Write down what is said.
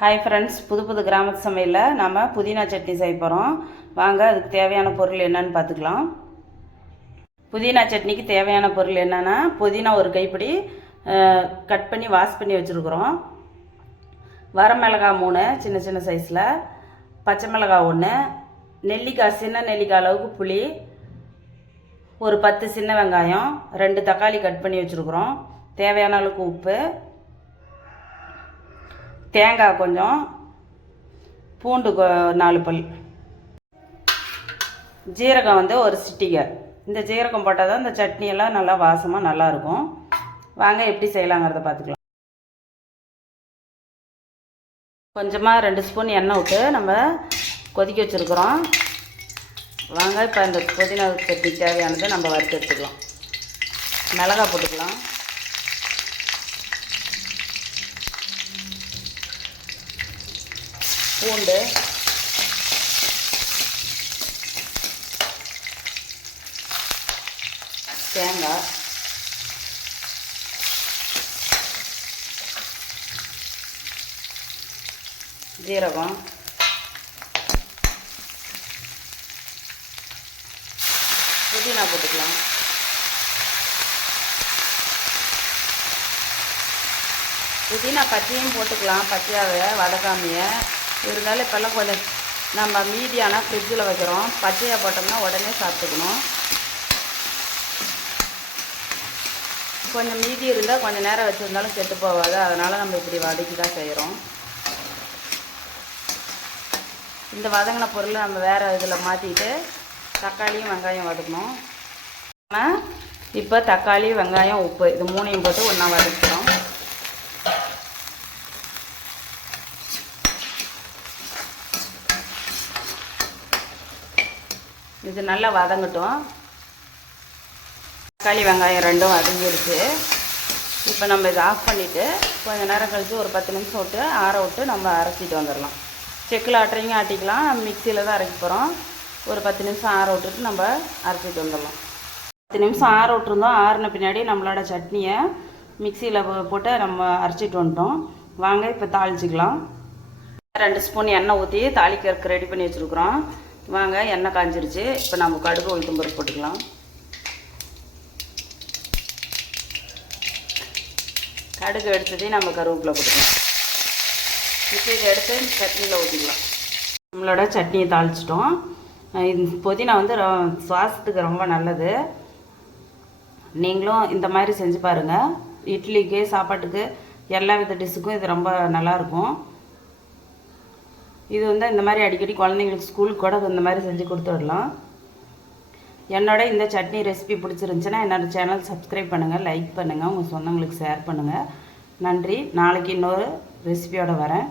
Hi friends புது புது கிராமத்து சமையலில் நம்ம புதினா சட்னி செய்ய போகிறோம் வாங்க அதுக்கு தேவையான பொருள் என்னன்னு பார்த்துக்கலாம். புதினா சட்னிக்கு தேவையான பொருள் என்னென்னா புதினா ஒரு கைப்பிடி கட் பண்ணி வாஷ் பண்ணி வச்சுருக்குறோம். வரமிளகாய் மூணு சின்ன சின்ன சைஸில் பச்சை மிளகாய் ஒன்று நெல்லிக்காய் சின்ன நெல்லிக்காய் அளவுக்கு புளி ஒரு பத்து சின்ன வெங்காயம் ரெண்டு தக்காளி கட் பண்ணி வச்சுருக்குறோம். தேவையான அளவுக்கு உப்பு தேங்காய் கொஞ்சம் பூண்டு நாலு பல். ஜீரகம் வந்து ஒரு சிட்டிகை. இந்த ஜீரகம் போட்டால் தான் இந்த சட்னியெல்லாம் நல்லா வாசமாக நல்லாயிருக்கும் வாங்க எப்படி செய்யலாங்கிறத பார்த்துக்கலாம். கொஞ்சமாக ரெண்டு ஸ்பூன் எண்ணெய் விட்டு நம்ம கொதிக்க வச்சுருக்குறோம். வாங்க இப்போ இந்த புதினா சட்னி தேவையானதை நம்ம வறுத்து எடுத்துக்கலாம் மிளகாய் போட்டுக்கலாம். பூண்டு. தேங்காய். ஜீரகம். புதினா போட்டுக்கலாம். புதினா பச்சையும் போட்டுக்கலாம் பச்சையாவை வதக்காமைய. இருந்தாலும் இப்போல்லாம் கொஞ்சம் நம்ம மீதியான ஃப்ரிட்ஜில் வைக்கிறோம். பச்சையாக போட்டோம்னா உடனே சாப்பிட்டுக்கணும். கொஞ்சம் மீதி இருந்தால் கொஞ்சம் நேரம் வச்சுருந்தாலும் கெட்டு போகாது. அதனால் நம்ம இப்படி வதக்கி தான் செய்கிறோம் இந்த வதங்கின பொருளை நம்ம வேறு இதில் மாற்றிட்டு தக்காளியும் வெங்காயம் வதக்கணும். ஆனால் இப்போ தக்காளி வெங்காயம் உப்பு இது மூணையும் போட்டு ஒன்றா வதக்கி இது நல்லா வதங்கட்டும். தக்காளி வெங்காயம் ரெண்டும் வதங்கிருச்சு. இப்போ நம்ம இதை ஆஃப் பண்ணிவிட்டு கொஞ்சம் நேரம் கழித்து ஒரு பத்து நிமிஷம் விட்டு ஆற விட்டு நம்ம அரைச்சிட்டு வந்துடலாம். செக்கில் ஆட்டுறீங்க ஆட்டிக்கலாம். நம்ம மிக்சியில் தான் அரைக்க போகிறோம் ஒரு பத்து நிமிஷம் ஆற விட்டுட்டு நம்ம அரைச்சிட்டு வந்துடலாம். பத்து நிமிஷம் ஆற விட்டுருந்தோம். ஆறின பின்னாடி நம்மளோட சட்னியை மிக்சியில் போட்டு நம்ம அரைச்சிட்டு வந்துட்டோம். வாங்க இப்போ தாளிச்சிக்கலாம். ரெண்டு ஸ்பூன் எண்ணெய் ஊற்றி தாளிக்கிறதுக்கு ரெடி பண்ணி வச்சுருக்குறோம். வாங்க எண்ணெய் காஞ்சிருச்சு. இப்போ நம்ம கடுகு உளுத்தம் பருப்பு போட்டுக்கலாம். கடுகு எடுத்ததையும் நம்ம கருவேப்பிலை போட்டுக்கலாம். இப்போ இதை எடுத்து சட்னியில் ஊற்றிக்கலாம் நம்மளோட சட்னியை தாளிச்சிட்டோம். இது புதினா வந்து சுவாசத்துக்கு ரொம்ப நல்லது. நீங்களும் இந்த மாதிரி செஞ்சு பாருங்கள் இட்லிக்கு சாப்பாட்டுக்கு எல்லா வித டிஷ்ஷுக்கும் இது ரொம்ப நல்லாயிருக்கும் இது வந்து இந்த மாதிரி அடிக்கடி குழந்தைங்களுக்கு ஸ்கூலுக்கு கூட இந்த மாதிரி செஞ்சு கொடுத்து விடலாம் என்னோட இந்த சட்னி ரெசிபி பிடிச்சிருந்துச்சுன்னா என்னோடய சேனல் சப்ஸ்கிரைப் பண்ணுங்கள் லைக் பண்ணுங்கள் உங்கள் சொந்தங்களுக்கு ஷேர் பண்ணுங்கள் நன்றி. நாளைக்கு இன்னொரு ரெசிபியோடு வரேன்.